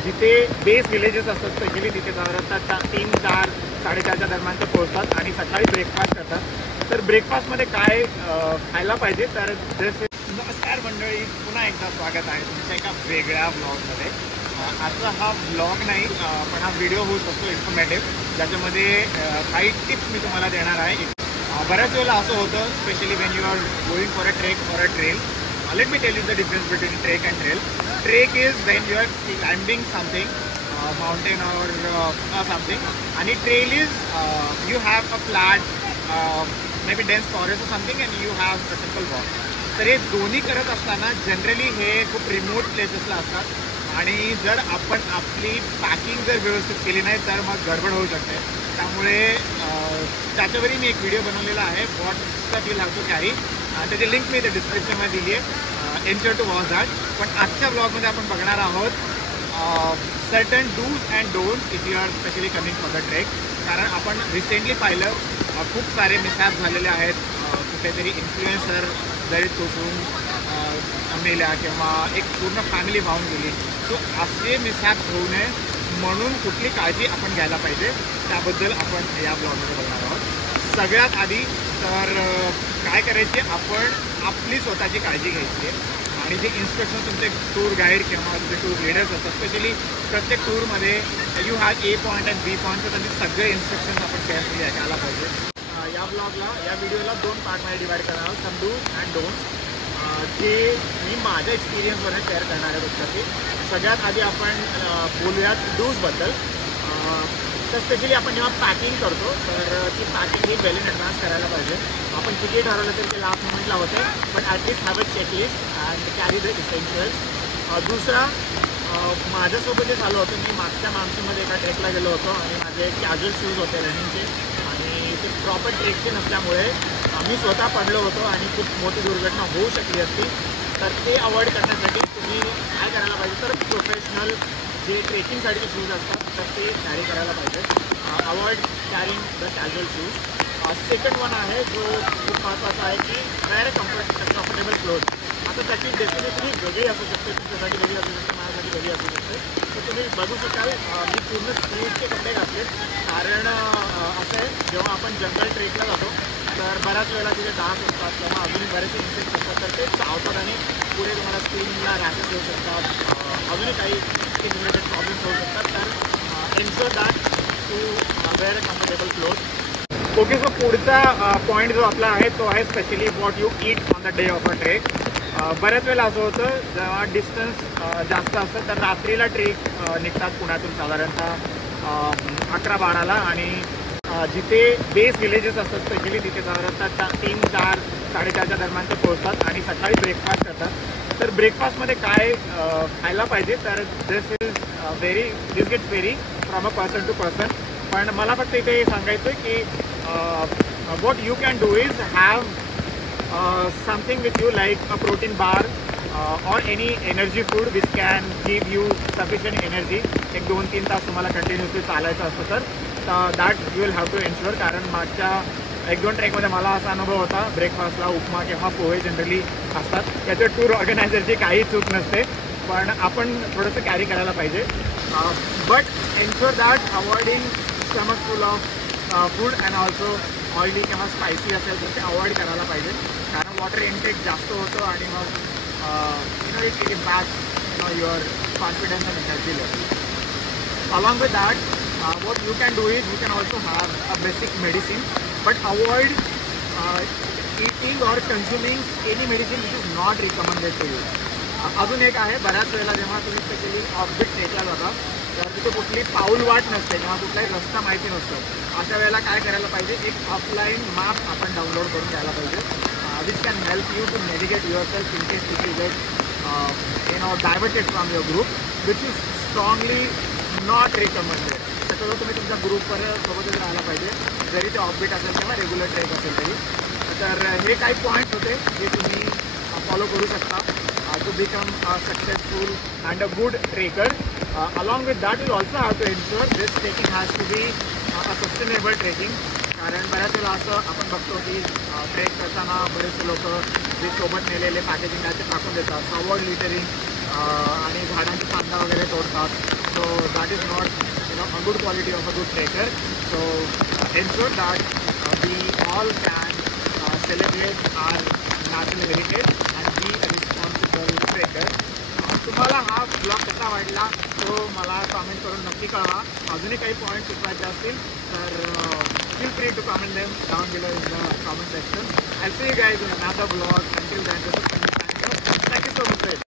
जिथे base villages असतात specially तिथे साधारणतः 3-4 साडेचारच्या दरम्यान ते पोहोचतात आणि सकाळी ब्रेकफास्ट करतात. तर ब्रेकफास्टमध्ये काय खायला पाहिजे तर नमस्कार मंडळी, पुन्हा एकदा स्वागत आहे तुमच्या एका वेगळ्या ब्लॉगमध्ये. आजचा हा ब्लॉग नाही पण हा व्हिडिओ होऊ शकतो इन्फॉर्मेटिव्ह, ज्याच्यामध्ये काही टिप्स मी तुम्हाला देणार आहे. बऱ्याच वेळेला असं होतं specially when you are going for a trek for a trail. Let me tell you the difference between trek and trail. Trek is when you are climbing something, mountain or something, and trail is you have a flat, maybe dense forest or something, and you have a simple walk. तर हे दोन्ही करत असताना generally हे खूप remote प्लेसेसला असतात आणि जर आपण आपली पॅकिंग जर व्यवस्थित केली नाही तर मग गडबड होऊ शकते. त्यामुळे त्याच्यावरही मी एक व्हिडिओ बनवलेला आहे, what stuff you have to carry. त्याची लिंक मी इथे डिस्क्रिप्शनमध्ये दिली आहे, एन्श्योर टू वॉच दॅट. पण आजच्या ब्लॉगमध्ये आपण बघणार आहोत certain dos and don'ts if you are specially coming for the trek. कारण आपण रिसेंटली पाहिलं खूप सारे मिसहॅप झालेले आहेत. कुठेतरी इन्फ्लुएन्सर जरी तुटून मेल्या किंवा एक पूर्ण फॅमिली वाहून गेली. सो असे मिसहॅप होऊ नये म्हणून कुठली काळजी आपण घ्यायला पाहिजे त्याबद्दल आपण या ब्लॉगमध्ये बघणार आहोत. सगळ्यात आधी तर काय करायचे, आपण आपली स्वतःची काळजी घ्यायची आहे आणि जे इन्स्ट्रक्शन तुमचे टूर गाईड किंवा तुमचे टूर लिडर्स असतात स्पेशली प्रत्येक टूरमध्ये you have a point and B point, तर त्यांचे सगळे इन्स्ट्रक्शन्स आपण केअरफुली ऐकायला पाहिजे. या ब्लॉगला या व्हिडिओला 2 पार्टमध्ये डिवाईड करणार आहोत, सम डूज अँड डोंट्स, जे मी माझ्या एक्सपिरियन्सवरने शेअर करणार आहे तुमच्याशी. सगळ्यात आधी आपण बोलूयात डूजबद्दल. तर स्पेशली आपण जेव्हा पॅकिंग करतो तर ती packing he well in advance करायला पाहिजे. आपण किती ठरवलं तर ते लास्ट मोमेंटला होते, पण at least have a checklist and carry the essentials. दुसरा, माझ्यासोबत जे झालं होतं, मी मागच्या मान्सूनमध्ये एका ट्रेकला गेलो होतो आणि माझे कॅज्युअल शूज होते रनिंगचे आणि ते प्रॉपर ट्रेकचे नसल्यामुळे मी स्वतः पडलो होतो आणि खूप मोठी दुर्घटना होऊ शकली असती. तर ते अवॉइड करण्यासाठी तुम्ही काय करायला पाहिजे तर प्रोफेशनल जे ट्रेकिंगसाठीचे शूज असतात तर ते कॅरी करायला पाहिजे. Avoid carrying the casual shoes. Second one आहे जो खूप महत्त्वाचा आहे की वेअर कम्फर्टेबल क्लोथ. आता त्याची डेफिनेटली वेगळी असू शकते, तुमच्यासाठी वेगळी असू शकते, माझ्यासाठी वेगळी असू शकते. तर तुम्ही बघू शकाल मी पूर्ण स्लीव्हचे कपडे घातले, कारण असं आहे जेव्हा आपण जंगल ट्रेकला जातो तर बऱ्याच वेळेला तिथे डास असतात किंवा अजूनही बरेचसे इन्सेक्ट्स असतात, तर ते चावतात आणि पुढे तुम्हाला स्किनला रॅशेस होऊ शकतात, अजूनही काही स्किन रिलेटेड प्रॉब्लेम्स होऊ शकतात. तर ensure that to wear a comfortable cloth. Okay, so पुढचा पॉईंट जो आपला आहे तो आहे specially what you eat on the day of a trek. बऱ्याच वेळेला असं होतं जेव्हा डिस्टन्स जास्त असतं तर रात्रीला ट्रेक निघतात पुण्यातून साधारणतः 11-12ला आणि जिथे बेस विलेजेस असतात स्पेशली तिथे साधारणतः 3-4 साडेचारच्या दरम्यान ते पोहोचतात आणि सकाळी ब्रेकफास्ट करतात. तर ब्रेकफास्टमध्ये काय खायला पाहिजे तर this gets very from a person to person. पण मला फक्त इथे सांगायचं आहे की what you can do is have something with you like a protein bar or any energy food which can give you sufficient energy. एक 2-3 तास तुम्हाला कंटिन्युअसली चालायचं असतं तर that you will have to ensure. कारण मागच्या 1-2 ट्रेकमध्ये मला असा अनुभव होता, ब्रेकफास्टला उपमा किंवा पोहे जनरली असतात. त्याच्या टूर ऑर्गनायझरची काही चूक नसते, पण आपण थोडंसं कॅरी करायला पाहिजे. But ensure that avoiding stomach full of food and also oily किंवा स्पायसी असेल तर ते अवॉइड करायला पाहिजे, कारण वॉटर इनटेक जास्त होतं आणि मग it impacts your confidence and energy level. Along with that what you can do is you can also have a basic medicine, but avoid eating or consuming any medicine which is not recommended to you. अजून एक आहे, बऱ्याच वेळेला जेव्हा तुम्ही specially offbeat ट्रेकला जाता तर तिथे कुठली पाऊल वाट नसते किंवा कुठलाही रस्ता माहिती नसतो. अशा वेळेला काय करायला पाहिजे, एक ऑफलाईन मॅप आपण डाउनलोड करून घ्यायला पाहिजे which can help you to navigate your self in case you get diverted from your group which is strongly not recommended. त्याच्यावर तुम्ही तुमच्या ग्रुपवर सोबतच राहायला पाहिजे, जरी ते ऑफबीट असेल किंवा रेग्युलर ट्रेक असेल तरी. तर हे काही पॉईंट्स होते जे तुम्ही फॉलो करू शकता to become a successful and a good trekker. Along with that, you also have to ensure this trekking has to be a sustainable trekking. कारण बऱ्याच वेळा असं आपण बघतो की ट्रेक करताना बरेचसे लोक जे सोबत नेलेले पॅकेजिंग आहे ते टाकून देतात, अवॉइड लिटरिंग आणि झाडांची फांदा वगैरे तोडतात. that is not a good quality of a good trekker. So ensure that we all can celebrate our natural heritage and be a responsible trekker. तुम्हाला हा ब्लॉग कसा वाटला तो मला कमेंट करून नक्की कळवा. अजूनही काही पॉईंट सुचवायचे असतील तर feel free to comment them down below in the comment section. I'll see you guys in another vlog. Until then, this is Sanjay. Thank you so much.